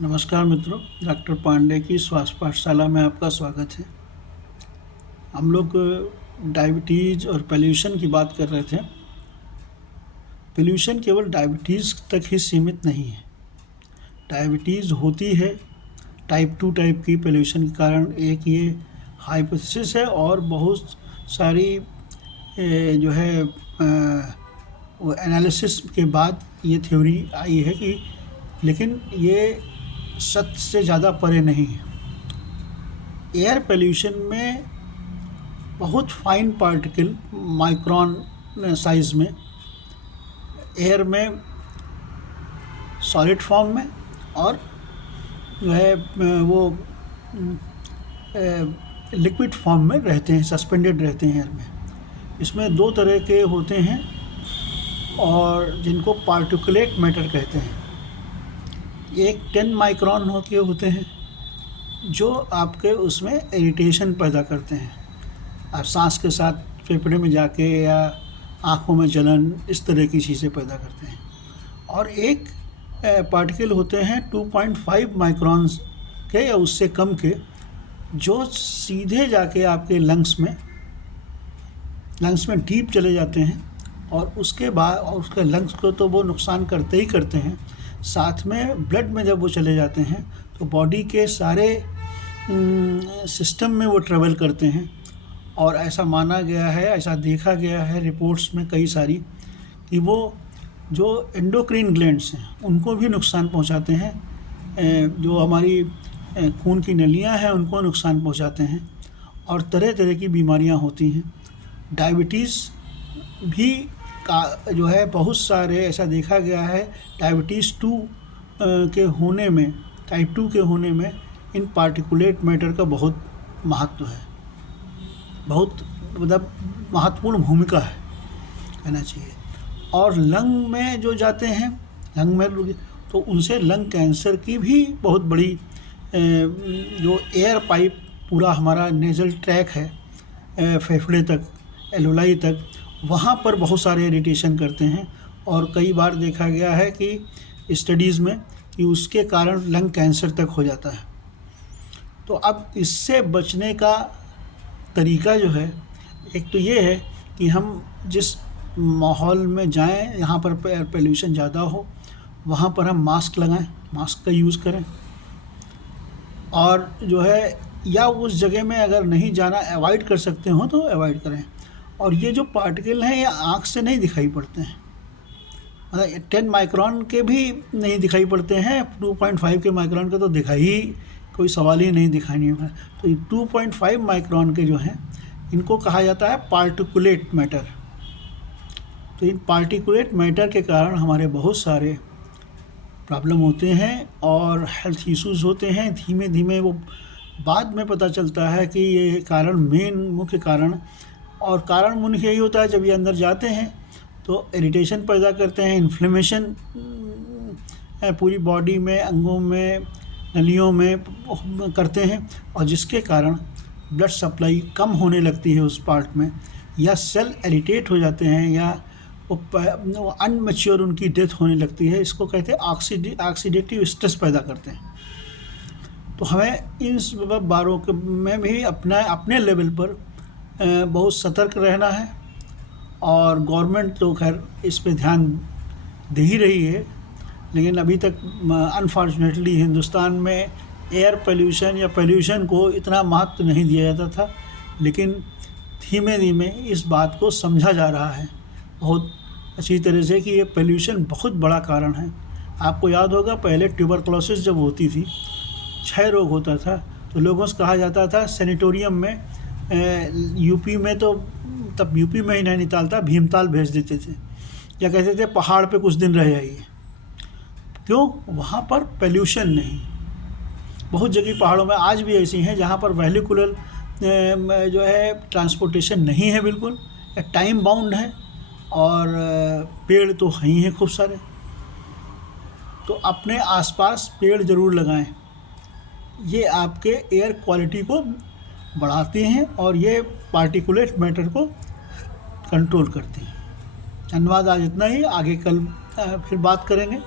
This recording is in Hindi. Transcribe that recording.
नमस्कार मित्रों, डॉक्टर पांडे की स्वास्थ्य पाठशाला में आपका स्वागत है। हम लोग डायबिटीज़ और पोल्यूशन की बात कर रहे थे। पोल्यूशन केवल डायबिटीज़ तक ही सीमित नहीं है। डायबिटीज़ होती है टाइप 2 टाइप की पोल्यूशन के कारण। एक ये हाइपोथेसिस है और बहुत सारी जो है वो एनालिसिस के बाद ये थ्योरी आई है कि लेकिन ये सत्य से ज़्यादा परे नहीं है। एयर पोल्यूशन में बहुत फाइन पार्टिकल माइक्रोन साइज़ में एयर में सॉलिड फॉर्म में और जो है वो लिक्विड फॉर्म में रहते हैं, सस्पेंडेड रहते हैं एयर में। इसमें दो तरह के होते हैं और जिनको पार्टिकुलेट मैटर कहते हैं। एक 10 माइक्रोन के होते हैं जो आपके उसमें इरिटेशन पैदा करते हैं। आप सांस के साथ फेफड़े में जाके या आँखों में जलन इस तरह की चीज़ें पैदा करते हैं। और एक पार्टिकल होते हैं 2.5 माइक्रोन्स के या उससे कम के, जो सीधे जाके आपके लंग्स में डीप चले जाते हैं और उसके बाद और उसके लंग्स को तो वो नुकसान करते ही करते हैं, साथ में ब्लड में जब वो चले जाते हैं तो बॉडी के सारे सिस्टम में वो ट्रेवल करते हैं। और ऐसा माना गया है, ऐसा देखा गया है रिपोर्ट्स में कई सारी, कि वो जो एंडोक्राइन ग्लैंड्स हैं उनको भी नुकसान पहुंचाते हैं, जो हमारी खून की नलियां हैं उनको नुकसान पहुंचाते हैं और तरह तरह की बीमारियां होती हैं। डायबिटीज़ भी का जो है बहुत सारे ऐसा देखा गया है, डायबिटीज़ 2 के होने में, टाइप 2 के होने में इन पार्टिकुलेट मैटर का बहुत महत्व है, बहुत मतलब महत्वपूर्ण भूमिका है कहना चाहिए। और लंग में जो जाते हैं, लंग में तो उनसे लंग कैंसर की भी बहुत बड़ी जो एयर पाइप पूरा हमारा नेज़ल ट्रैक है फेफड़े तक, एलोलाई तक, वहाँ पर बहुत सारे इरिटेशन करते हैं। और कई बार देखा गया है कि स्टडीज़ में कि उसके कारण लंग कैंसर तक हो जाता है। तो अब इससे बचने का तरीका जो है, एक तो ये है कि हम जिस माहौल में जाएं यहाँ पर एयर पोल्यूशन ज़्यादा हो, वहाँ पर हम मास्क लगाएं, मास्क का यूज़ करें। और जो है या उस जगह में अगर नहीं जाना, अवॉइड कर सकते हो तो अवॉइड करें। और ये जो पार्टिकल हैं ये आँख से नहीं दिखाई पड़ते हैं, मतलब 10 माइक्रोन के भी नहीं दिखाई पड़ते हैं, 2.5 के माइक्रोन के तो दिखाई ही कोई सवाल ही नहीं दिखाई नहीं है। तो 2.5 माइक्रोन के जो हैं इनको कहा जाता है पार्टिकुलेट मैटर। तो इन पार्टिकुलेट मैटर के कारण हमारे बहुत सारे प्रॉब्लम होते हैं और हेल्थ इश्यूज़ होते हैं। धीमे धीमे वो बाद में पता चलता है कि ये कारण मुख्य कारण मुख्य यही होता है, जब ये अंदर जाते हैं तो इरिटेशन पैदा करते हैं, इन्फ्लेमेशन पूरी बॉडी में, अंगों में, नलियों में करते हैं और जिसके कारण ब्लड सप्लाई कम होने लगती है उस पार्ट में, या सेल इरिटेट हो जाते हैं, या वो अनमेच्योर उनकी डेथ होने लगती है। इसको कहते हैं ऑक्सीडेटिव स्ट्रेस पैदा करते हैं। तो हमें इन बारों में भी अपने लेवल पर बहुत सतर्क रहना है। और गवर्नमेंट तो खैर इस पे ध्यान दे ही रही है, लेकिन अभी तक अनफॉर्चुनेटली हिंदुस्तान में एयर पोल्यूशन या पोल्यूशन को इतना महत्व नहीं दिया जाता था, लेकिन धीमे धीमे इस बात को समझा जा रहा है बहुत अच्छी तरह से कि ये पोल्यूशन बहुत बड़ा कारण है। आपको याद होगा पहले ट्यूबरकुलोसिस जब होती थी, क्षय रोग होता था, तो लोगों से कहा जाता था सेनेटोरियम में, यूपी में तो तब यूपी में ही नैनीताल था, भीमताल भेज देते थे या कहते थे पहाड़ पे कुछ दिन रह जाइए। क्यों? वहाँ पर पोल्यूशन नहीं। बहुत जगह पहाड़ों में आज भी ऐसी हैं जहाँ पर वेहिकुलर जो है ट्रांसपोर्टेशन नहीं है बिल्कुल, या टाइम बाउंड है, और पेड़ तो हैं ही हैं खूब सारे। तो अपने आसपास पेड़ ज़रूर लगाएं, ये आपके एयर क्वालिटी को बढ़ाते हैं और ये पार्टिकुलेट मैटर को कंट्रोल करते हैं। धन्यवाद, आज इतना ही, आगे कल फिर बात करेंगे।